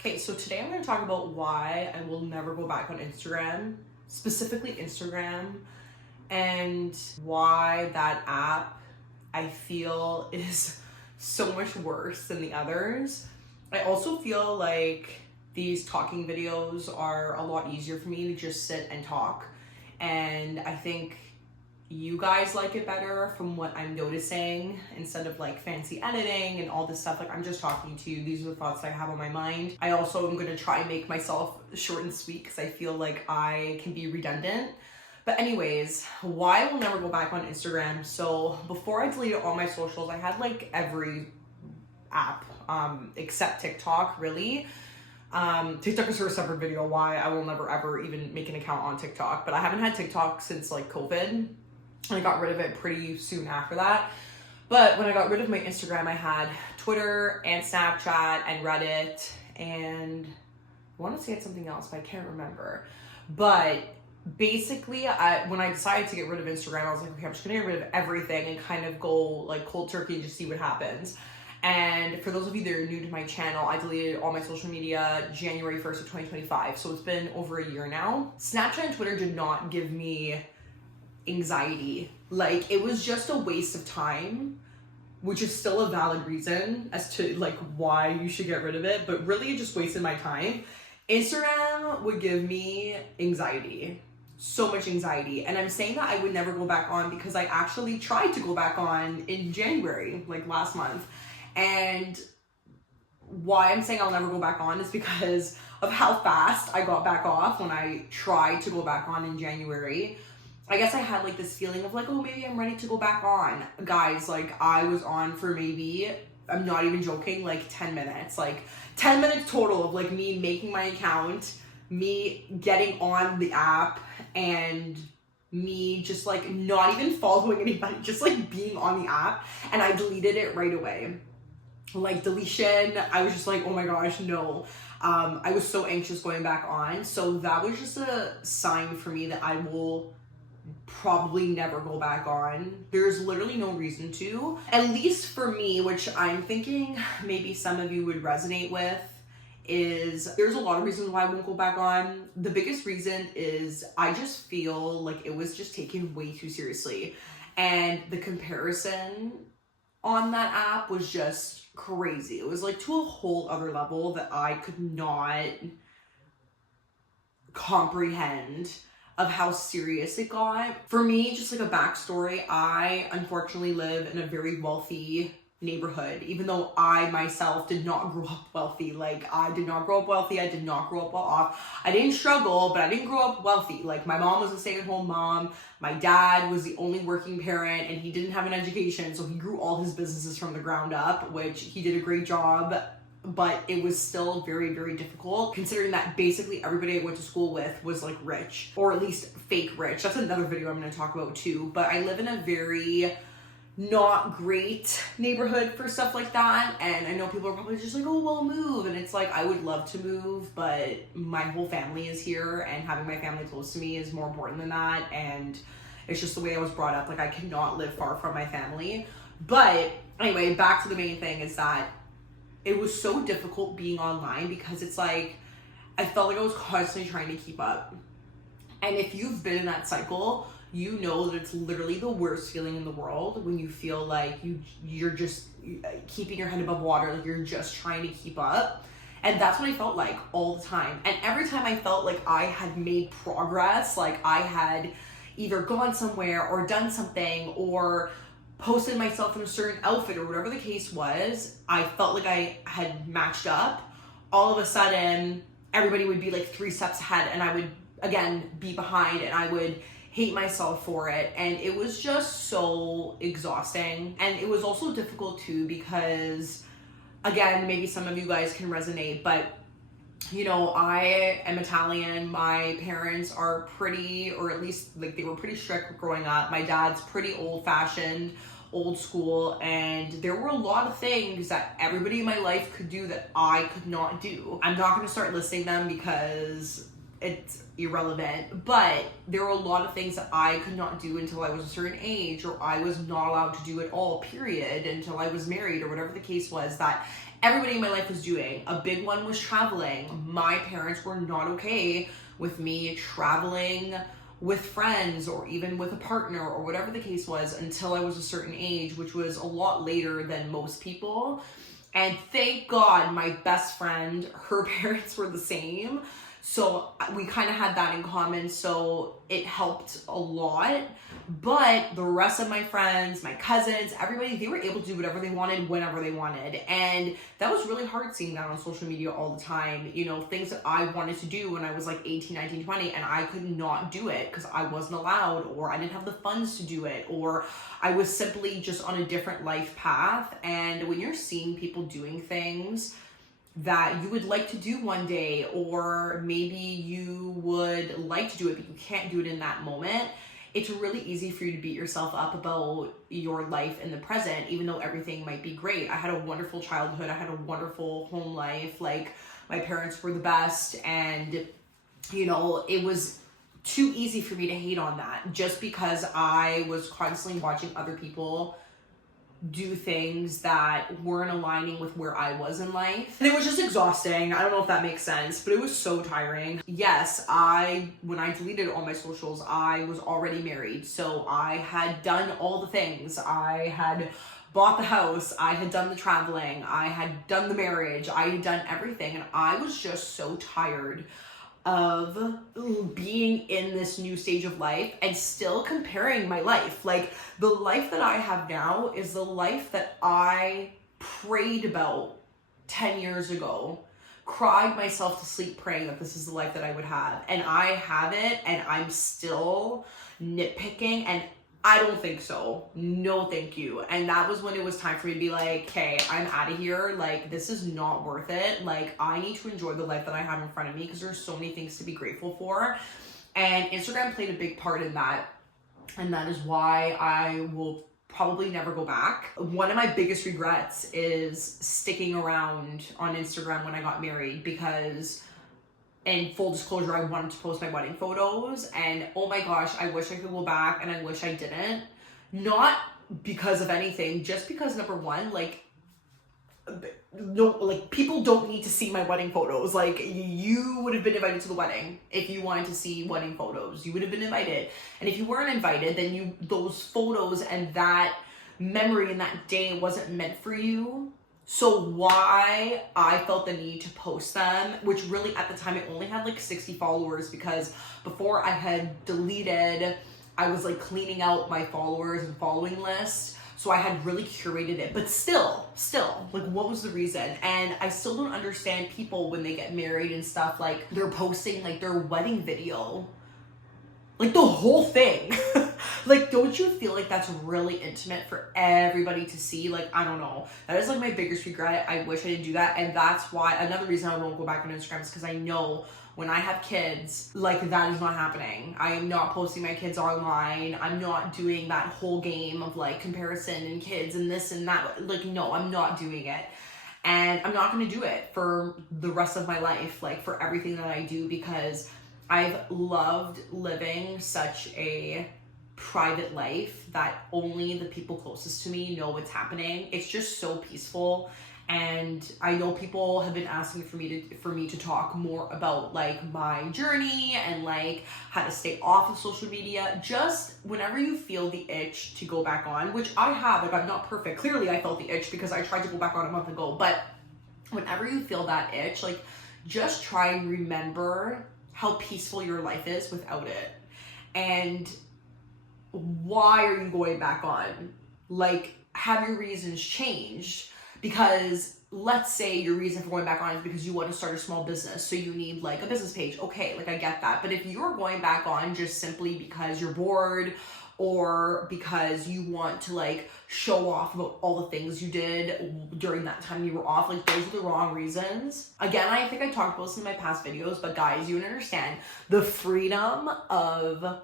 Okay, so today I'm going to talk about why I will never go back on Instagram, specifically Instagram, and why that app I feel is so much worse than the others. I also feel like these talking videos are a lot easier for me to just sit and talk, and I think you guys like it better from what I'm noticing instead of like fancy editing and all this stuff. Like, I'm just talking to you. These are the thoughts that I have on my mind. I also am going to try and make myself short and sweet because I feel like I can be redundant. But anyways, why I will never go back on Instagram. So before I deleted all my socials, I had like every app except TikTok, really. TikTok is for a separate video why I will never ever even make an account on TikTok. But I haven't had TikTok since like COVID. I got rid of it pretty soon after that. But when I got rid of my Instagram, I had Twitter and Snapchat and Reddit, and I want to say it's something else, but I can't remember. But basically, when I decided to get rid of Instagram, I was like, okay, I'm just gonna get rid of everything and kind of go like cold turkey and just see what happens. And for those of you that are new to my channel, I deleted all my social media January 1st of 2025. So it's been over a year now. Snapchat and Twitter did not give me anxiety. Like, it was just a waste of time, which is still a valid reason as to like why you should get rid of it, but really it just wasted my time. Instagram would give me anxiety, so much anxiety. And I'm saying that I would never go back on because I actually tried to go back on in January, like last month. And why I'm saying I'll never go back on is because of how fast I got back off when I tried to go back on in January. I guess I had like this feeling of like, oh, maybe I'm ready to go back on. Guys, like, I was on for maybe, I'm not even joking, like 10 minutes. Like 10 minutes total of like me making my account, me getting on the app, and me just like not even following anybody, just like being on the app. And I deleted it right away. Like, deletion, I was just like, oh my gosh, no. I was so anxious going back on. So that was just a sign for me that I will probably never go back on. There's literally no reason to. At least for me, which I'm thinking maybe some of you would resonate with, is there's a lot of reasons why I won't go back on. The biggest reason is I just feel like it was just taken way too seriously. And the comparison on that app was just crazy. It was like to a whole other level that I could not comprehend of how serious it got. For me, just like a backstory, I unfortunately live in a very wealthy neighborhood, even though I myself did not grow up wealthy. Like, I did not grow up wealthy. I did not grow up well off. I didn't struggle, but I didn't grow up wealthy. Like, my mom was a stay-at-home mom. My dad was the only working parent, and he didn't have an education, so he grew all his businesses from the ground up, which he did a great job. But it was still very, very difficult considering that basically everybody I went to school with was like rich, or at least fake rich. That's another video I'm going to talk about too. But I live in a very not great neighborhood for stuff like that. And I know people are probably just like, oh, well, move. And it's like, I would love to move, but my whole family is here, and having my family close to me is more important than that. And it's just the way I was brought up. Like, I cannot live far from my family. But anyway, back to the main thing is that it was so difficult being online because it's like, I felt like I was constantly trying to keep up. And if you've been in that cycle, you know that it's literally the worst feeling in the world when you feel like you're just keeping your head above water, like you're just trying to keep up. And that's what I felt like all the time. And every time I felt like I had made progress, like I had either gone somewhere or done something or posted myself in a certain outfit or whatever the case was, I felt like I had matched up. All of a sudden, everybody would be like 3 steps ahead, and I would, again, be behind, and I would hate myself for it. And it was just so exhausting. And it was also difficult too because, again, maybe some of you guys can resonate, but you know, I am Italian. My parents are pretty, or at least like they were pretty strict growing up. My dad's pretty old-fashioned, old school, and there were a lot of things that everybody in my life could do that I could not do. I'm not going to start listing them because it's irrelevant, but there were a lot of things that I could not do until I was a certain age, or I was not allowed to do it all, period, until I was married, or whatever the case was, that everybody in my life was doing. A big one was traveling. My parents were not okay with me traveling with friends or even with a partner or whatever the case was until I was a certain age, which was a lot later than most people. And thank God my best friend, her parents were the same. So we kind of had that in common. So it helped a lot. But the rest of my friends, my cousins, everybody, they were able to do whatever they wanted, whenever they wanted. And that was really hard seeing that on social media all the time. You know, things that I wanted to do when I was like 18, 19, 20, and I could not do it because I wasn't allowed, or I didn't have the funds to do it, or I was simply just on a different life path. And when you're seeing people doing things that you would like to do one day, or maybe you would like to do it, but you can't do it in that moment, it's really easy for you to beat yourself up about your life in the present, even though everything might be great. I had a wonderful childhood. I had a wonderful home life. Like, my parents were the best. And, you know, it was too easy for me to hate on that just because I was constantly watching other people do things that weren't aligning with where I was in life. And it was just exhausting. I don't know if that makes sense, but it was so tiring. Yes, when I deleted all my socials, I was already married. So I had done all the things. I had bought the house. I had done the traveling. I had done the marriage. I had done everything. And I was just so tired of being in this new stage of life and still comparing my life. Like, the life that I have now is the life that I prayed about 10 years ago, cried myself to sleep praying that this is the life that I would have. And I have it, and I'm still nitpicking, and I don't think so. No, thank you. And that was when it was time for me to be like, okay, I'm out of here. Like, this is not worth it. Like, I need to enjoy the life that I have in front of me because there's so many things to be grateful for. And Instagram played a big part in that. And that is why I will probably never go back. One of my biggest regrets is sticking around on Instagram when I got married, because, in full disclosure, I wanted to post my wedding photos, and oh my gosh, I wish I could go back, and I wish I didn't. Not because of anything, just because, number one, like, no, like, people don't need to see my wedding photos. Like, you would have been invited to the wedding if you wanted to see wedding photos. You would have been invited. And if you weren't invited, then those photos and that memory in that day wasn't meant for you. So why I felt the need to post them, which really at the time I only had like 60 followers, because before I had deleted, I was like cleaning out my followers and following list. So I had really curated it, but still, like, what was the reason? And I still don't understand people when they get married and stuff, like, they're posting like their wedding video, like the whole thing. Like, don't you feel like that's really intimate for everybody to see? Like, I don't know. That is like my biggest regret. I wish I didn't do that. And that's why, another reason I won't go back on Instagram is because I know when I have kids, like, that is not happening. I am not posting my kids online. I'm not doing that whole game of like comparison and kids and this and that. Like, no, I'm not doing it. And I'm not going to do it for the rest of my life, like, for everything that I do, because I've loved living such a private life that only the people closest to me know what's happening. It's just so peaceful. And I know people have been asking for me to talk more about like my journey and like how to stay off of social media. Just whenever you feel the itch to go back on, which I have, like, I'm not perfect. Clearly I felt the itch because I tried to go back on a month ago, but whenever you feel that itch, like, just try and remember how peaceful your life is without it. And why are you going back on? Like, have your reasons changed? Because let's say your reason for going back on is because you want to start a small business, so you need like a business page. Okay, like, I get that. But if you're going back on just simply because you're bored, or because you want to like show off about all the things you did during that time you were off, like, those are the wrong reasons. Again, I think I talked about this in my past videos, but guys, you understand the freedom of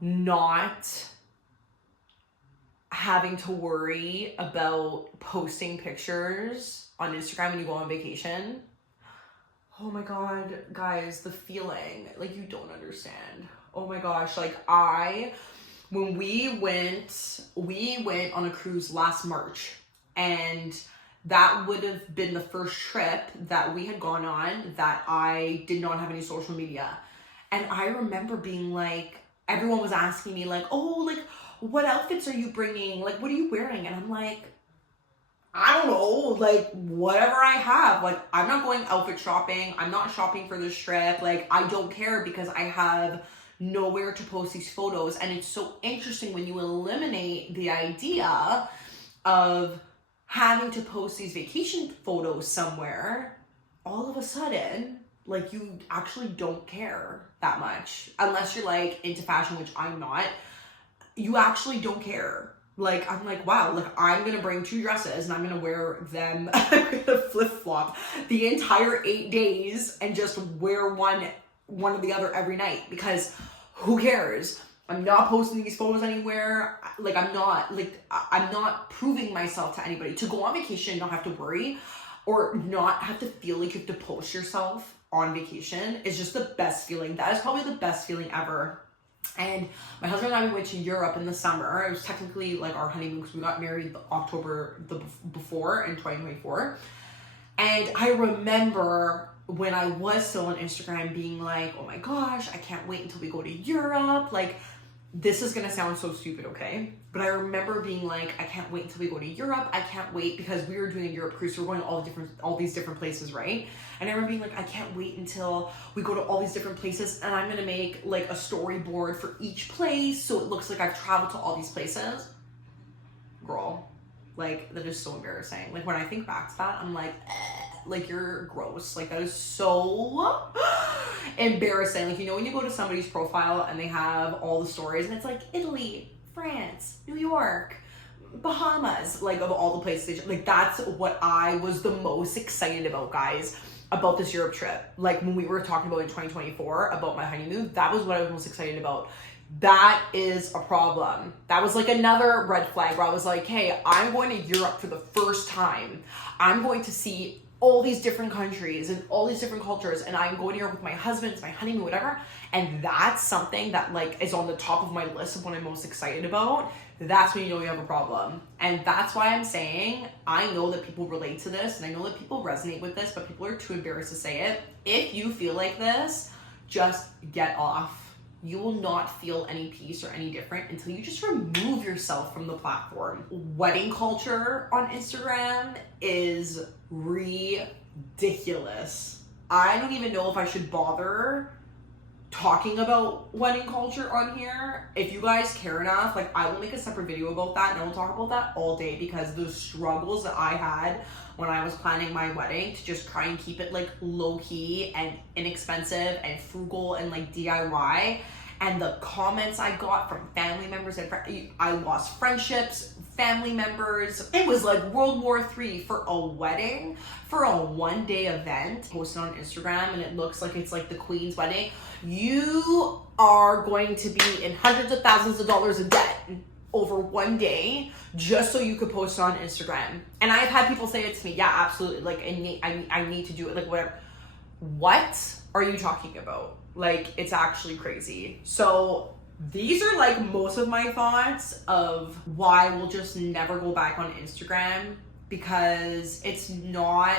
not having to worry about posting pictures on Instagram when you go on vacation. Oh my God, guys, the feeling, like you don't understand. Oh my gosh, like when we went on a cruise last March, and that would have been the first trip that we had gone on that I did not have any social media. And I remember being like, everyone was asking me like, oh, like, what outfits are you bringing? Like, what are you wearing? And I'm like, I don't know, like whatever I have. Like, I'm not going outfit shopping. I'm not shopping for this trip. Like, I don't care because I have nowhere to post these photos. And it's so interesting when you eliminate the idea of having to post these vacation photos somewhere, all of a sudden, like, you actually don't care that much. Unless you're like into fashion, which I'm not. You actually don't care. Like, I'm like, wow, like I'm gonna bring 2 dresses and I'm gonna wear them, I'm gonna flip-flop the entire 8 days and just wear one or the other every night, because who cares? I'm not posting these photos anywhere. Like, I'm not proving myself to anybody. To go on vacation and not have to worry or not have to feel like you have to post yourself on vacation is just the best feeling. That is probably the best feeling ever. And my husband and I, we went to Europe in the summer. It was technically like our honeymoon because we got married October before in 2024. And I remember when I was still on Instagram being like, oh my gosh, I can't wait until we go to Europe. Like, this is gonna sound so stupid, okay? But I remember being like, I can't wait until we go to Europe. I can't wait, because we were doing a Europe cruise, so we're going to all these different places, right? And I remember being like, I can't wait until we go to all these different places, and I'm gonna make like a storyboard for each place so it looks like I've traveled to all these places. Girl, like, that is so embarrassing. Like, when I think back to that, I'm like, like, you're gross. Like, that is so embarrassing. Like, you know when you go to somebody's profile and they have all the stories and it's like Italy, France, New York, Bahamas, like, of all the places, like, that's what I was the most excited about, guys, about this Europe trip. Like, when we were talking about in 2024 about my honeymoon, that was what I was most excited about. That is a problem. That was like another red flag where I was like, hey, I'm going to Europe for the first time. I'm going to see all these different countries and all these different cultures, and I'm going to Europe with my husband, it's my honeymoon, whatever. And that's something that like is on the top of my list of what I'm most excited about. That's when you know you have a problem. And that's why I'm saying, I know that people relate to this and I know that people resonate with this, but people are too embarrassed to say it. If you feel like this, just get off. You will not feel any peace or any different until you just remove yourself from the platform. Wedding culture on Instagram is ridiculous. I don't even know if I should bother talking about wedding culture on here. If you guys care enough, like, I will make a separate video about that and I will talk about that all day, because the struggles that I had when I was planning my wedding to just try and keep it like low key and inexpensive and frugal and like DIY, and the comments I got from family members and I lost friendships, family members. It was like World War III for a wedding, for a one-day event posted on Instagram, and it looks like it's like the Queen's wedding. You are going to be in hundreds of thousands of dollars in debt over one day just so you could post it on Instagram. And I've had people say it to me, yeah, absolutely, like, I need to do it, like, whatever. What are you talking about? Like, it's actually crazy. So these are like most of my thoughts of why we'll just never go back on Instagram, because it's not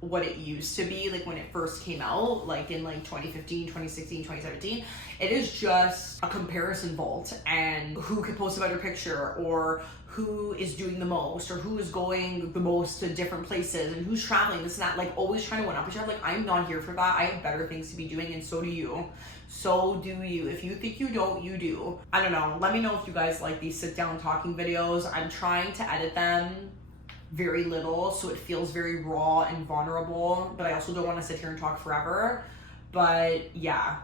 what it used to be, like when it first came out, like in like 2015, 2016, 2017. It is just a comparison vault, and who can post a better picture, or who is doing the most, or who is going the most to different places, and who's traveling, this and that, like always trying to one up each other. Like, I'm not here for that. I have better things to be doing, and so do you. So do you. If you think you don't, you do. I don't know. Let me know if you guys like these sit down talking videos. I'm trying to edit them very little, so it feels very raw and vulnerable, but I also don't want to sit here and talk forever. But yeah,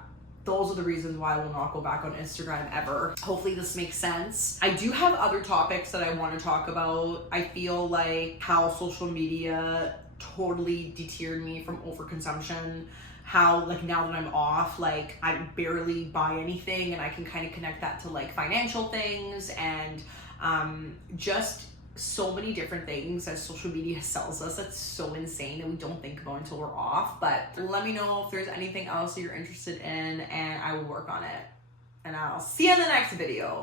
those are the reasons why I will not go back on Instagram ever. Hopefully this makes sense. I do have other topics that I want to talk about. I feel like how social media totally deterred me from overconsumption. How, like, now that I'm off, like, I barely buy anything, and I can kind of connect that to like financial things and just so many different things that social media sells us that's so insane that we don't think about until we're off. But let me know if there's anything else that you're interested in and I will work on it. And I'll see you in the next video.